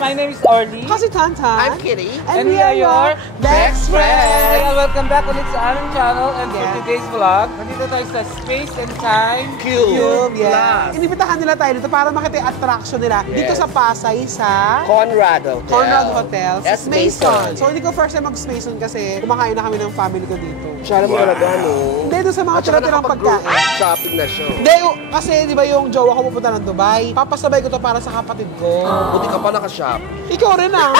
My name is Orly. Kasi Tantan. I'm Kitty. And we are your best friends. Kaya welcome back ulit sa aming channel. And for today's vlog, nandito tayo sa Space and Time Cube. Yes. Inibitahan nila tayo dito para makita yung attraction nila dito sa Pasay sa Conrad Hotel. Mason. So hindi ko first time mag-Mason kasi kumakain na kami ng family ko dito. Siya naman talaga, no? Hindi, doon sa mga tira-tirang pagkain. Shopping na siya. Hindi, kasi di ba yung jowa ko pupunta ng Dubai, papasabay ko to para sa kapatid ko. Buti ka pa naka-shop. Ikaw rin ah.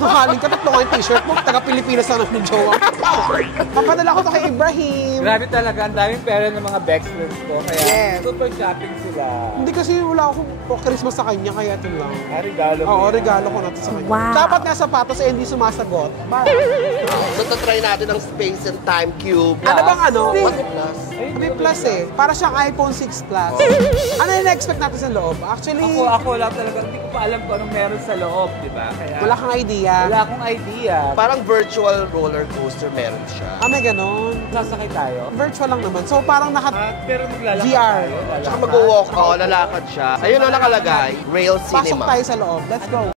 Duhaling ka, tatlo nga yung t-shirt mo. Taga-Pilipinas lang ng jowa. Papadala ko to kay Ibrahim. Grabe talaga, ang daming pera ng mga Bexlers ko. Kaya Yes. super shopping sila. Hindi kasi wala akong Christmas sa kanya, kaya ito lang. Regalo mo. Oo, regalo ko na to sa kanya. Wow. Dapat nga sapatos eh, hindi sumasagot. So, tatry natin ang Space and Time Cube. Ano bang ano? What's it plus? May plus eh. Para siyang iPhone 6 Plus. Ano yung na-expect natin sa loob? Actually, Ako lang talaga, hindi ko pa alam kung anong meron sa loob, di ba? Kaya wala kang idea. wala akong idea. Parang virtual roller coaster meron siya. Ah, may ganon. Sasakay tayo. Virtual lang naman. So, parang Pero maglalakad VR. tayo. Tsaka mag-walk, lalakad siya. Ayun na nakalagay, Rail pasok Cinema. tayo sa loob. Let's go.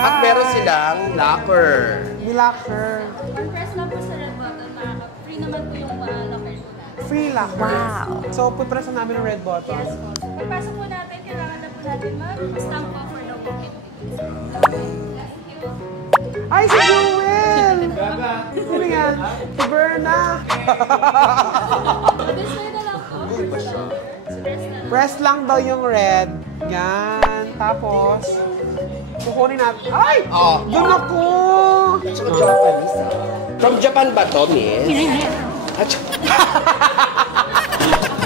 At meron silang locker. May locker. Press lang po sa red button, free naman po yung locker po natin. Free locker. Wow. So, pupress na namin ng red button. Yes po. So, pagpasok po natin, kailangan na po natin mag-stamp po for the walk-in. Thank you. Ay, si Jewel! Sino yan? Si Berna. This way na lang po. Press na lang. Press lang daw yung red. Yan. Tapos, kukunin natin. Ay! Oh. Doon ako! Tsaka Japanese. From Japan ba to, miss?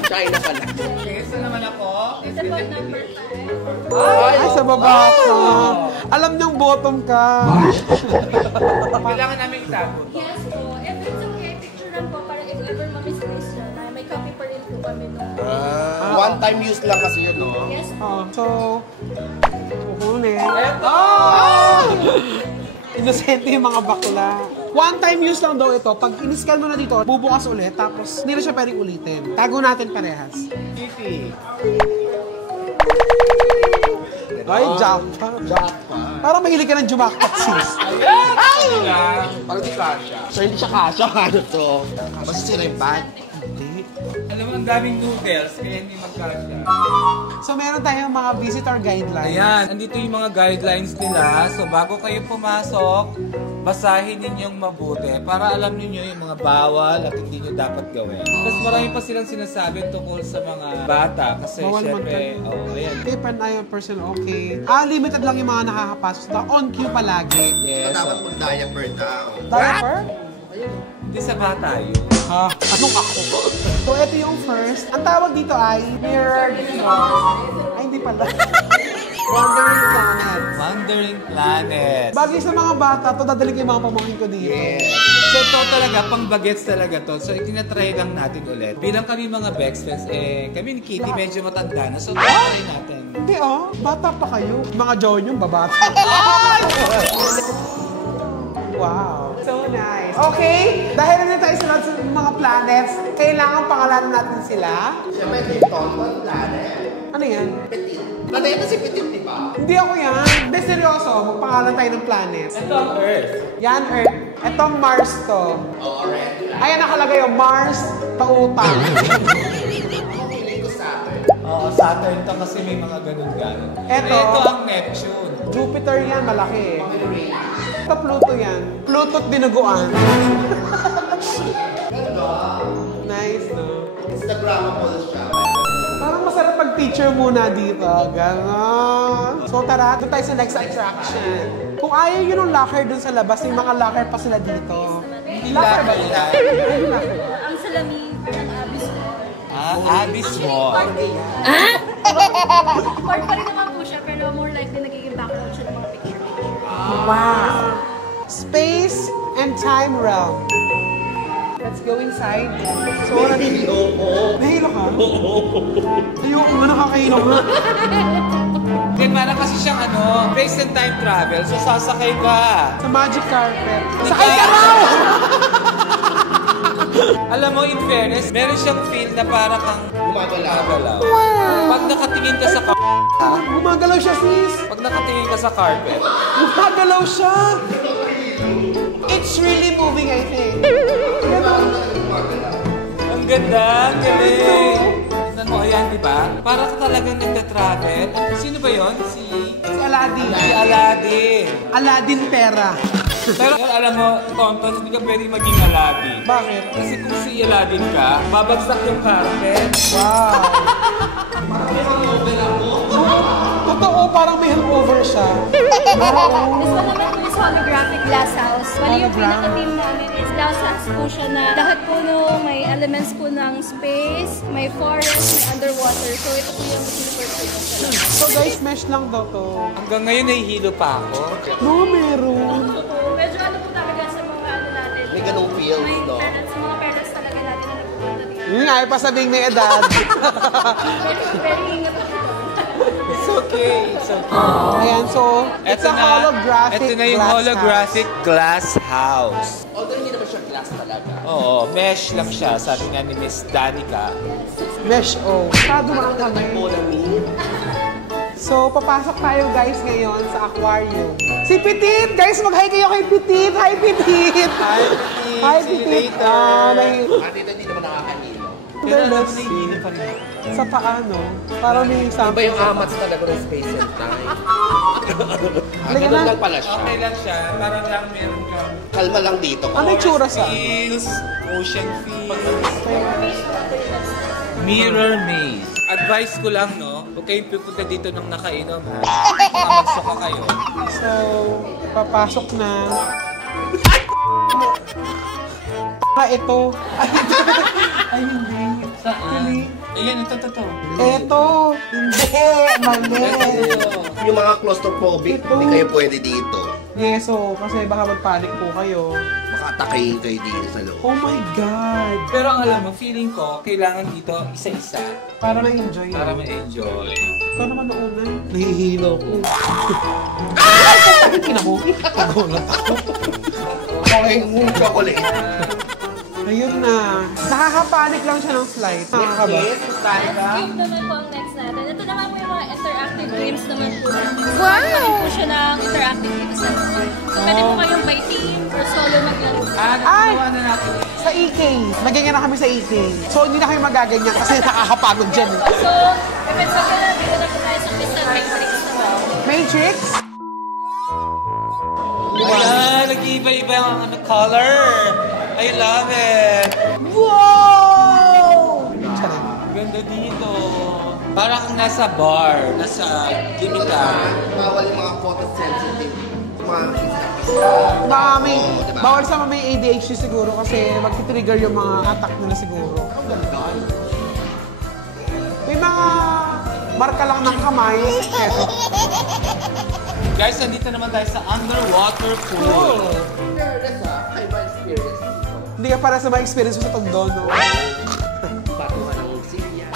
China pala. Isa naman ako. Ito po, number 5. Ay, sa baba ka. Alam niyang bottom ka. Kailangan namin itago. Yes po. If it's okay, picture lang po para if ever ma-misplace yun, may copy pa rin po kami nung... One-time use lang kasi yun, no? Yes po. Oh, so, kukunin. Eto! Inosente yung mga bakla. One time use lang daw ito. Pag in-scan mo na dito, bubukas ulit, tapos hindi na siya pwedeng ulitin. Tago natin parehas. Kitty. Ay, jackpot. Parang mahilig ka ng jumakpat, sis. Parang di kasha. So, hindi siya kasha. Ano to? Basta sila yung pad. Alam mo, ang daming noodles, kaya hindi magkasya. So, meron tayong mga visitor guidelines. Ayan, andito yung mga guidelines nila. So, bago kayo pumasok, basahin ninyong mabuti para alam niyo yung mga bawal at hindi nyo dapat gawin. Tapos marami pa silang sinasabi tungkol sa mga bata kasi Bawal syempre, ayan. Paper and iron person, okay. Limited lang yung mga nakakapasok. On cue palagi. Yes. Dapat kung diaper daw. Diaper? Hindi sa bata yun. Ha? Anong ako? So, ito yung first. Ang tawag dito ay mirror. Ay, hindi pala. Wandering Planet. Wandering Planet. Bagay sa mga bata, to dadalik yung mga pamangkin ko dito. So ito talaga, pang bagets talaga to. So itinatry lang natin ulit. Bilang kami mga Bexlers, kami ni Kitty medyo matanda na. So try natin. Hindi bata pa kayo. Mga Joy yung babata. Wow. So nice. Okay, dahil na tayo sa mga planets, kailangan pangalanan natin sila. Siyempre, ito yung Tonton Planet. Ano yan? Petit. Planet kasi petit, di ba? Hindi ako yan. Hindi, seryoso. Magpangalan tayo ng planet. Ito ang Earth. Yan, Earth. Itong Mars to. Oo, red. Ayan nakalagay yung Mars, pautang. Feeling ko Saturn. Oo, Saturn to kasi may mga ganun-ganun. Eto. Ito ang Neptune. Jupiter yan, malaki. Ito Pluto yan. Pluto't dinuguan. Nice, no? Instagrammable siya. Parang masarap pag-picture muna dito. Ganon. So tara, doon tayo sa next attraction. Kung ayaw yun ng locker dun sa labas, yung mga locker pa sila dito. Hindi locker ba yan? Ay, locker. Ang salamin, parang Abyss Wall. Abyss Wall. Or pa rin naman po siya, pero more likely nagiging background siya ng mga picture. Wow. Space and Time Realm. Let's go inside. So, nahilo ka? Ayoko nga, volcano nga. Hindi, para kasi siyang space and time travel. So, sasakay ka. Sa magic carpet. Sakay ka raw! Alam mo, in fairness, meron siyang feel na para kang gumagalaw. Pag nakatingin ka sa Gumagalaw siya, sis. Pag nakatingin ka sa carpet, Gumagalaw siya. It's really moving, I think. ang ganda, ang galing. Tignan mo, ayan, di ba? Para ka talagang nagta-travel. Sino ba yon? Si Aladdin. Aladdin. Aladdin pera. Pero alam mo, Tonton, hindi ka pwede maging Aladdin. Bakit? Kasi kung si Aladdin ka, babagsak yung carpet. Wow. Totoo, parang may hangover siya. This one naman po is holographic glass house. Bali yung pinaka-team namin is glass house po siya na lahat po may elements po ng space, may forest, may underwater. So ito po yung super cool. So guys, mesh lang daw to. Hanggang ngayon, nahihilo pa ako. No, meron. Medyo po talaga sa mga natin. May ganung feels, May no? parents, sa mga parents talaga natin na nagpupunta dito. Yun nga, ay pasabing may edad. Very ingat po. It's okay. It's okay. Ayan, so, it's a holographic Ito na yung glass holographic glass house. Although hindi naman siya glass talaga. Oo, mesh lang siya, sabi nga ni Miss Danica. house. Mesh, oh. Dumaan kami. So, papasok tayo guys ngayon sa aquarium. Si Petit! Guys, mag-hi kayo kay Petit! Hi, Petit! Hi, Petit! Dito hindi naman nakakanino. Pero alam mo, Let's nahihilo pa rin. sa paano? Parang may Iba sample. yung amats talaga ng space and time. Halika Ganun na. lang pala siya. Okay lang siya, parang lang meron kang Kalma lang dito. Ano yung tsura sa? feels, ocean feels. Mirror maze. Advice ko lang, no? Huwag kayong pupunta dito nang nakainom, ha? Baka magsuka kayo. So, papasok na. Ito. Ay, hindi. Saan? Ayan, ito. Ito. Hindi. Mali. Yung mga claustrophobic, hindi kayo pwede dito. Yes, so, kasi baka magpanik po kayo. Makatakayin kayo dito sa loob. Oh my God. Pero ang alam mo, feeling ko, kailangan dito isa-isa Para ma-enjoy. para ma-enjoy. Ito naman noon na. Nahihilo ko. Ay! Ay! Kinabuhi. Nagulat ako. Okay, chocolate. Ayun na. Nakakapanik lang siya ng slide. Nakakaba. Cube naman po ang next natin. Ito naman po yung mga interactive games naman po natin. So, wow! po siya ng interactive games natin. So, pwede po kayong by team or solo maglaro. Ay! Gawa na natin. Sa EK. Naganyan na kami sa EK. So, hindi na kayo magaganyan kasi nakakapagod dyan. So, if it's okay na, dito na po tayo sa Crystal Matrix naman. Matrix? Ayan, nag-iiba-iba ang color. I love it. Wow! Charan. Ganda dito. Para kang nasa bar, nasa gimitan. Bawal yung mga photosensitive. Mga Mami, diba? bawal sa may ADHD siguro kasi mag-trigger yung mga attack nila siguro. Ang ganda. May mga marka lang ng kamay. Eto. Guys, nandito naman tayo sa underwater pool. Fairness ha, ay ma-experience dito. Hindi ka para sa mga experience mo sa Tondo, no? Bago ka ng silya.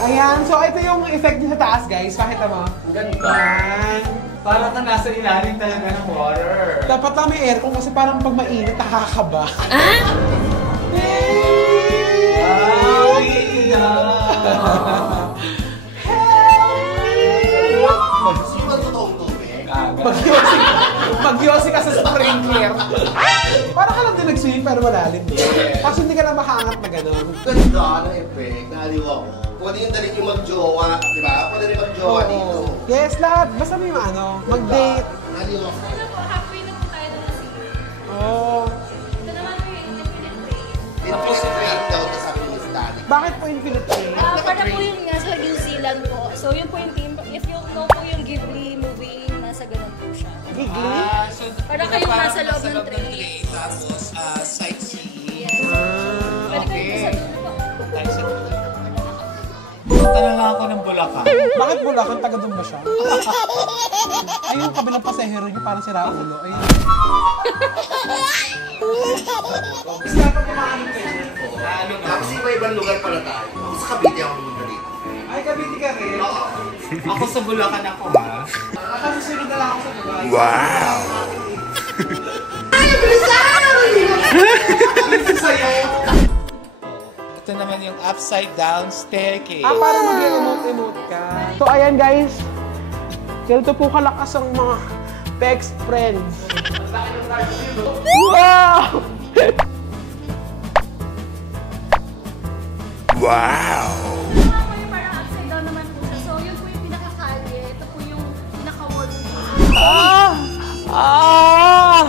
Ayan, so ito yung effect niya sa taas, guys. Pakita mo. Ang ganda. Ayan. Para kang nasa ilalim talaga ng water. Dapat lang may aircon kasi parang pag mainit, nakakaba. Sino ang totoong tubig? Mag-yosi ka sa sprinkler. Parang ka lang din nag-swim pero malalim. Kasi hindi ka na makaangat na gano'n. Ganda ng effect. Naliw ako. Pwede yung dali yung mag-jowa, di ba? Pwede rin mag-jowa dito. Yes, lahat. Basta may mag-date. Naliw ako. Ano po, halfway na po tayo doon na sea. Oh. Ito naman po yung infinite range. Tapos si Fred daw, tapos sabi ni Miss Danica. Bakit po infinite range? Para po yung nasa New Zealand po. So, yun po yung team. If you know po yung Ghibli movie, nasa ganun po siya. Gigli? So, Para kayong nasa loob ng train. Tapos, sightseeing. Yes. Pwede kayo po sa dulo po. Tayo sa Punta na lang ako ako ng Bulacan. Bakit Bulacan? Taga doon ba siya? Ay, yung kabilang pasahero niyo parang si Raulo. Ay. Kasi iba-ibang lugar pala tayo. Ako sa Cavite ako pumunta dito. Ay, Cavite ka rin? Oo. Ako sa Bulacan ako, ha? Nakasusunod na lang ako sa Dubai. Wow! Ito naman yung upside down staircase. Para mag-emote-emote ka. So, ayan guys. Ganito po kalakas ang mga best friends. Wow! Wow! Parang upside down naman po siya. So, yun po yung pinakakalye. Ito po yung pinaka-wall. Ah! Ah!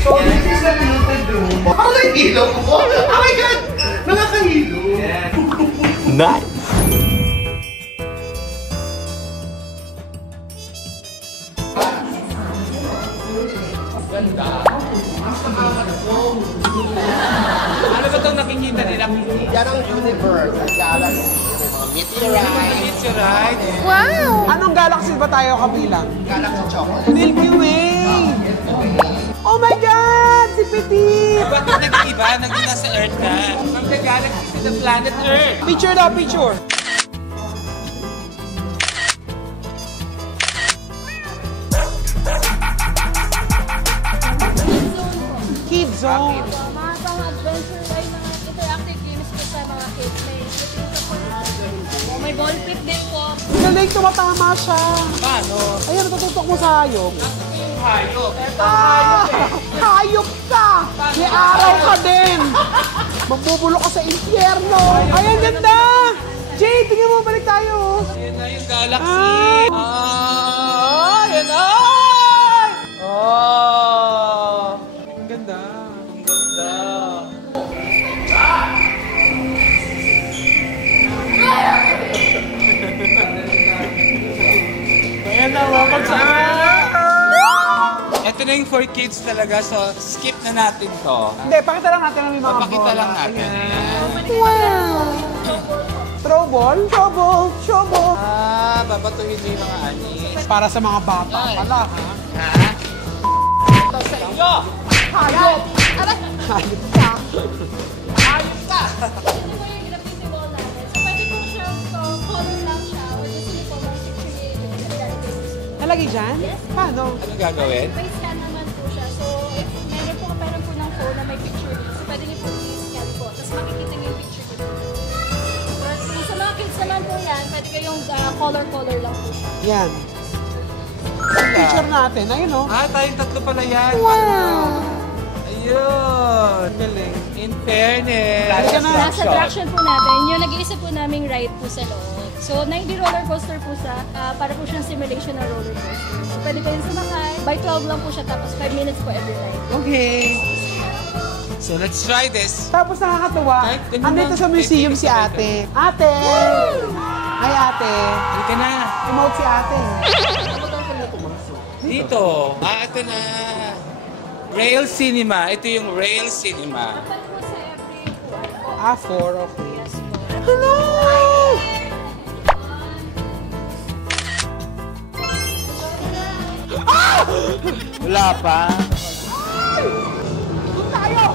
So, this is a limited room. Ako na hilo ko. Oh my God! Nakakahilo. Nice! Ano ba itong nakikita nila? Yan ang universe. Ang galaxy. Meteorite. Meteorite. Anong galaxy ba tayo kabilang? Galaxy chocolate. Milky Way! Oh my God! Si Petit! Bakit nag-iba? Nandun nasa Earth na. From the galaxy to the planet Earth. Picture na, picture! Kid Zone! Mga pang-adventure ride na interactive games po sa mga kids. May sleeping support. May ball pit din po. Galing, tumatama siya. Paano? Ayun, natututok mo sa hayop. Hayop. Hayop ka! May araw ka din! Magbubulok ka sa impyerno! Ayan, ganda! Jay, tingnan mo, balik tayo. Ayan na yung galaxy. Ayan, ay! Oh! Ang ganda. Ang ganda. Ayan na, mapagsahan! Ito na yung for kids talaga, so skip na natin to. Hindi, pakita lang natin ang may mga Papakita bola. lang natin. Wow! Throw ball? Throw ball? Show ball? Babatuhin mo yung mga anis. Para sa mga bata pala, ha? Ha? Ito sa inyo! Hayop! Hayop ka! Ayos ka! Ito po yung graffiti wall natin. So, pwede po siya color lang siya. Or gusto niyo po mga picture Nalagay dyan? Yes. Paano? Ano gagawin? May scan naman po siya. So, if meron po ng phone na may picture niyo, so pwede niyo po i-scan po. Tapos makikita niyo yung picture niyo. But kung sa mga kids naman po yan, pwede kayong color-color lang po siya. Yan. Picture natin. Ayun, oh. Tayong tatlo pala yan. Wow! Ayun! Galing. In fairness. Halika na. Last attraction po natin, yung nag-iisa po naming ride po sa loob. So, 90 roller coaster po sa, para po siyang simulation na roller coaster. So, pwede kayong sumakay. By 12 lang po siya, tapos 5 minutes po every ride. Okay. So let's try this. Tapos nakakatuwa, Kahit ganun andito lang. sa museum si ate. Ate! Hi, ate. Halika na. Emote si ate. Dito. Ito na. Rail Cinema. Ito yung Rail Cinema. Kapal po sa every 4, okay. yes po. Hello! Wala pa. Tayo!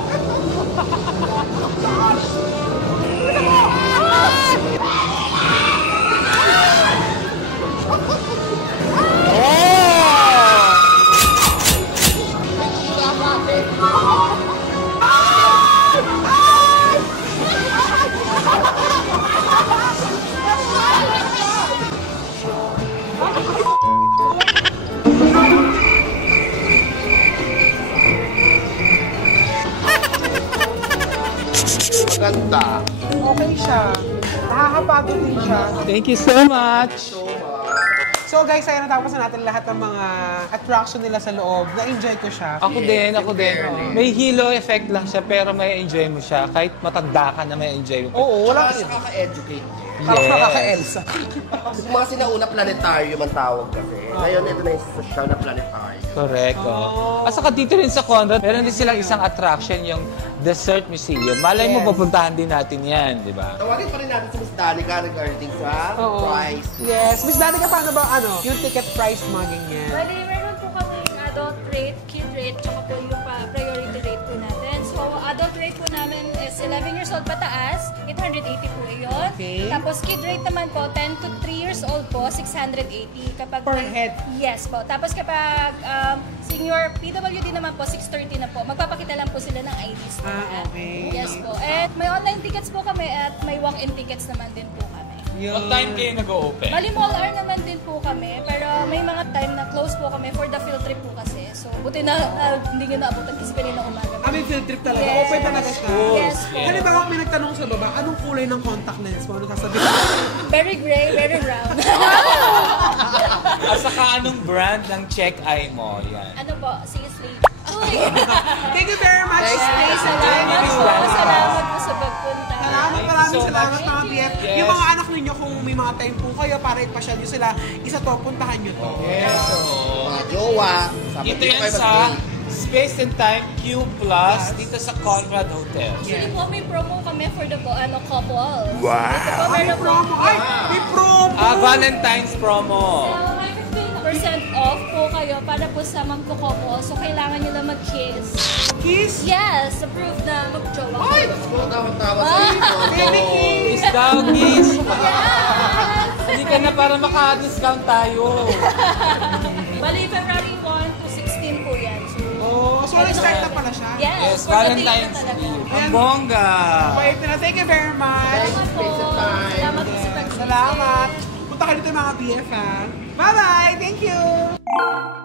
Ganda. Okay siya. Nakakapagod din siya. Thank you so much. So guys, ayun, natapos na natin lahat ng mga attraction nila sa loob. Na-enjoy ko siya. Ako din. May halo effect lang siya pero may enjoy mo siya. Kahit matanda ka na may enjoy mo. Oo, wala Kasi nakaka-educate. Parang Yes. nakaka-Elsa. Yung mga sinauna planetarium ang tawag kasi. Ngayon, ito na yung social na planetarium. Correct. Oh. At saka dito rin sa Conrad, meron din silang isang attraction, yung Dessert Museum. Malay mo, Yes. pupuntahan din natin yan, di ba? Tawagin pa rin natin si Miss Danica regarding sa Oo. price. Yes. Miss Danica, paano ba yung ticket price mga ganyan? Bali, meron po kaming adult rate, kid rate, tsaka po yung priority rate po natin. So, adult rate po namin is 11 years old pataas, 880 po yun. Okay. Tapos kid rate naman po, 10 to 3 years old po, 680. Kapag Per head? Yes po. Tapos kapag senior PWD naman po, 630 na po. Magpapakita lang po sila ng IDs nila. Okay. Yes po. And may online tickets po kami at may walk-in tickets naman din po kami. What time kayo nag-open? Bali, mall hour naman din po kami, pero may mga time na close po kami for the field trip po kasi. So, buti na hindi nyo naabutan kasi kanina umaga. May field trip talaga. Yes. Open talaga siya. Yes po. Kasi baka may nagtanong sa baba, anong kulay ng contact lens mo? Ano sasabihin? Very gray, very round. At saka anong brand ng check eye mo? Yan. Ano po? Seriously. Thank you very much. Ay, salamat po. Salamat po sa pagpunta. Maraming so salamat much. mga BF. Yes. Yung mga anak ninyo, kung may mga time po kayo para ipasyal nyo sila, isa to, puntahan nyo to. Yes. So, Mga jowa. dito yan sa Space and Time Q Plus, dito sa Conrad Hotel. Actually po, may promo kami for the couple. Wow. Ito po, meron po. Promo! Ay! May promo! Valentine's promo. So, may 15% off po kayo para po sa magko-couple. So, kailangan nyo lang mag-kiss. Kiss! Yes, approved na mag-jowa. Ay! Mga tawag-tawag sa Baby iyo. kiss! Kiss daw, kiss. Yes! Hindi ka na para maka-discount tayo. Bali, February 1 to 16 po yan. So, Oh, so nag-start na pala siya? yes, Yes, for the date na Valentine's talaga. Day. Ang bongga. Wait na. Thank you very much. Salamat po. Salamat po sa pag-visit. Salamat. Punta ka dito mga BF ha. Bye-bye! Thank you!